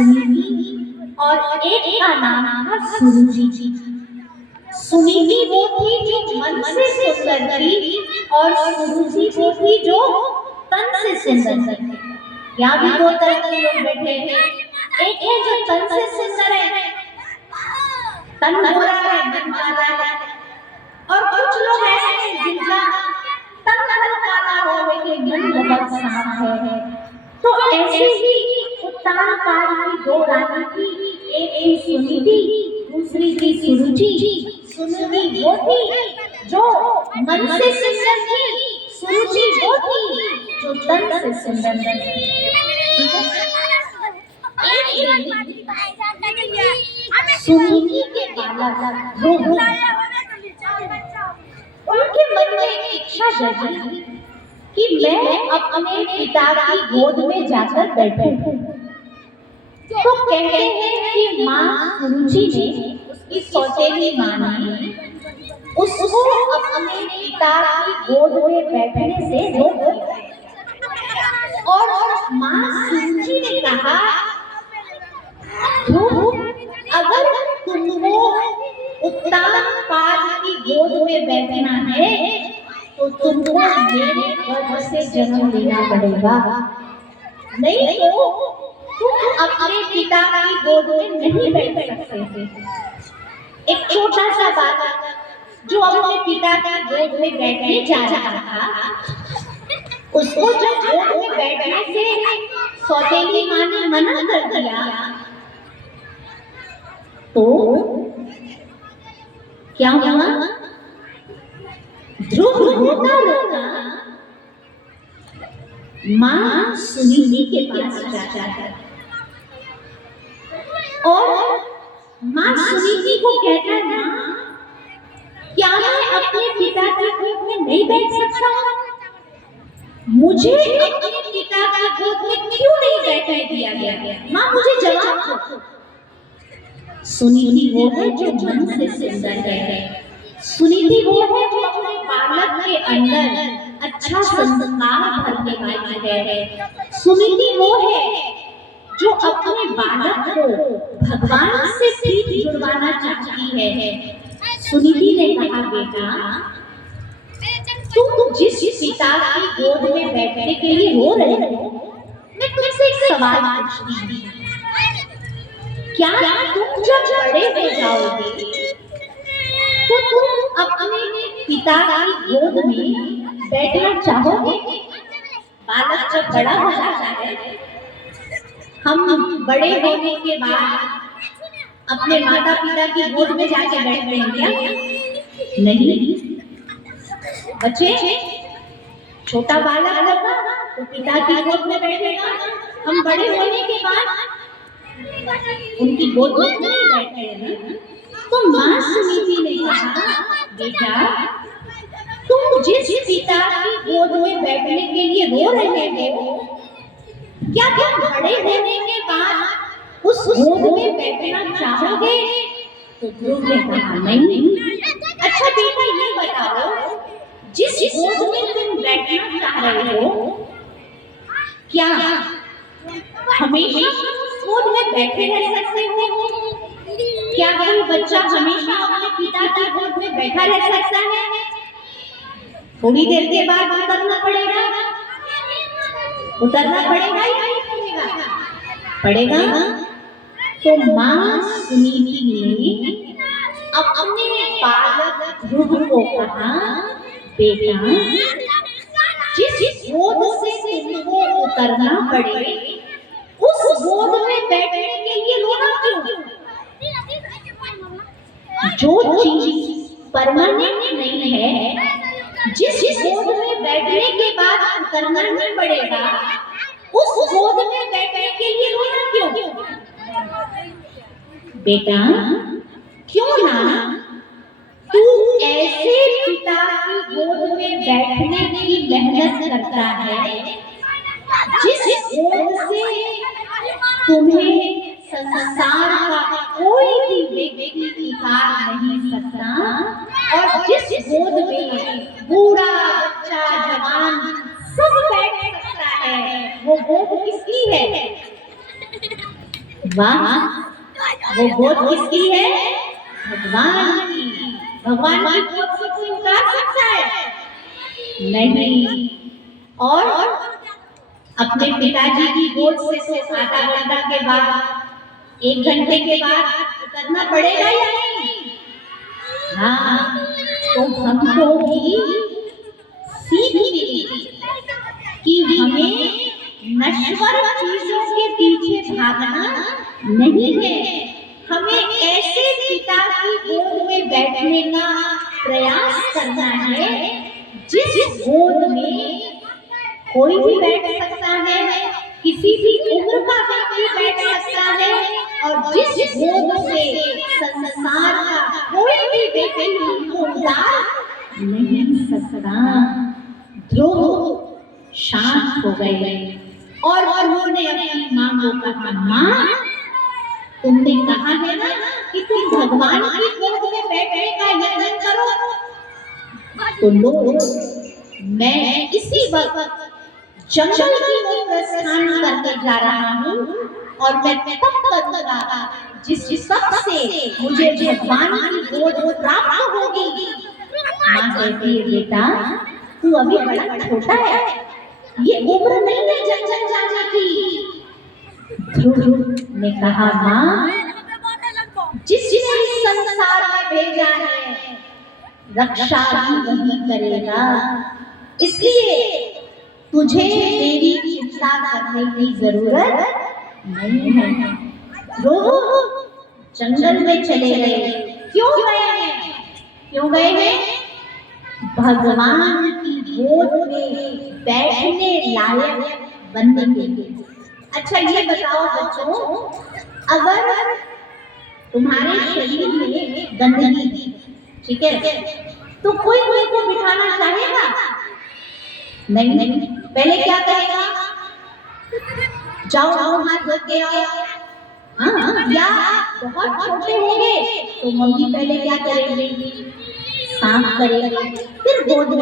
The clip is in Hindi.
सुनीति और एक का नाम था सुरुचि। सुनीति वो थी जो मन से सुंदर थी और सुरुचि वो थी जो तन से सुंदर थी। यहाँ भी दो तरह के लोग बैठे हैं, एक है जो तन से सुंदर है, तन गोरा है, मन काला है, और कुछ लोग ऐसे हैं जिनका तन काला हो लेकिन मन बहुत साफ है। तो ऐसे ही उत्तान काल की दो रानी थी, एक थी सुनीति, दूसरी थी सुरुचि। सुनीति वो थी जो मन से सुंदर थी, सुरुचि वो थी जो तन से सुंदर थी। सुनीति के बालक उनके मन में एक इच्छा जगी कि मैं अपने पिता की गोद में जाकर बैठूं। तो कहते हैं कि माँ सुरुचि ने, उसकी सौतेली माँ ने उसको अपने पिता की गोद में बैठने से रोक दिया और माँ सुरुचि ने कहा, अगर तुमको उत्तान पाद की गोद में बैठना है तो तुमको मेरे गर्भ से जन्म लेना पड़ेगा, नहीं तो तुम अपने पिता की गोद में नहीं बैठ सकते। एक छोटा सा बालक जो अपने पिता की गोद में बैठने जा रहा था, उसको जब गोद में बैठने से सौतेली माँ ने मना कर दिया तो क्या हुआ? ध्रुव रोता रोता माँ सुनीति के पास जाता है और माँ सुनीति को कहता है, माँ क्या मैं अपने पिता की गोद में नहीं बैठ सकता? मुझे अपने पिता की गोद में क्यों नहीं बैठने दिया गया? माँ मुझे जवाब दो। सुनीति वो है जो मन से सुंदर है, सुनीति वो है जो अपने बालक के अंदर अच्छा संस्कार भरने वाली है, सुनीति वो है जो अपने बालक को भगवान से प्रीत जुड़वाना चाहती है। सुनीति ने कहा, बेटा तुम जिस पिता की गोद में बैठने के लिए रो रहे हो, मैं तुमसे एक सवाल पूछती हूँ, क्या तुम जब बड़े हो जाओगे तो तुम अपने पिता की गोद में बैठना चाहोगे? बालक जब बड़ा हो जाता है, हम बड़े होने के बाद अपने माता पिता की गोद में जाके बैठते हैं क्या? नहीं। बच्चे छोटा बालक होगा तो पिता की गोद में बैठेगा, हम बड़े होने के बाद उनकी गोद में नहीं बैठे हैं। तो माँ सुनीति ने कहा, बेटा तुम जिस पिता की गोद में बैठने के लिए रो रहे हो, क्या तुम बड़े होने के बाद उस गोद में बैठना चाहोगे? तो ध्रुव ने कहा, नहीं। अच्छा बेटा ये बताओ, जिस गोद में तुम बैठना चाह रहे हो, क्या हमेशा गोद में बैठे रह सकते हो? क्या कोई बच्चा हमेशा अपने पिता की गोद में बैठा रह सकता है? थोड़ी देर के बाद उतरना पड़ेगा, उतरना पड़ेगा या नहीं पड़ेगा? पड़ेगा। तो माँ सुनीति ने अपने बालक ध्रुव को कहा, बेटा जिस गोद से तुमको उतरना पड़े, उस गोद में बैठने के लिए रोना क्यों? जो चीज परमानेंट नहीं है, जिस गोद में बैठने के बाद उतरना नहीं पड़ेगा, उस गोद में बैठने के लिए रोना क्यों? बेटा क्यों ना तू ऐसे पिता की गोद में बैठने की मेहनत करता है जिस गोद से तुम्हें संसार का कोई भी व्यक्ति निकाल नहीं सकता, और जिस गोद में बूढ़ा बच्चा जवान सब बैठ सकता है, वो गोद किसकी है? वाह, वो गोद किसकी है? भगवान की। भगवान की गोद से कोई उतार सकता है? नहीं। और अपने पिताजी की गोद से तो आधा घंटा के बाद, 1 घंटे के बाद उतरना पड़ेगा या नहीं? हाँ, तो हमको भी सीख मिली कि हमें नश्वर चीजों के पीछे भागना नहीं है। हमें ऐसे पिता की गोद में बैठने का प्रयास करना है जिस गोद में कोई भी बैठ सकता है, किसी भी उम्र का व्यक्ति बैठ सकता है, और जिस गोद से संसार का कोई भी व्यक्ति उनको उतार नहीं सकता। ध्रुव शांत हो गए और उन्होंने अपनी माँ को कहा, माँ, तुमने कहा है ना कि तुम भगवान की गोद में बैठने का यत्न करो, तो लो, मैं इसी वक्त जंगल की ओर प्रस्थान करने जा रहा हूँ, और मैं तब करूँगा जिस वक्त से मुझे भगवान की गोद प्राप्त होगी। माँ कहती है, बेटा, तू अभी बड़ा छोटा है, ये उम्र नहीं है जंगल जाने की। ध्रुव ने कहा, माँ, जिसने इस संसार में भेजा है, रक्षा भी वही करेगा, इसलिए तुझे मेरी चिंता करने की जरूरत नहीं है। ध्रुव जंगल में चले गए। क्यों गए हैं? क्यों गए हैं? भगवान की गोद में बैठने लायक बनने के लिए। अच्छा, ये बताओ बच्चों, अगर तुम्हारे शरीर में गंदगी, ठीक है, तो कोई को बिठाना चाहेगा? नहीं। पहले क्या करेगा? जाओ हाथ धो के आओ। हाँ, या बहुत छोटे होंगे तो मम्मी पहले क्या करेंगी? साफ करेंगे, फिर गोद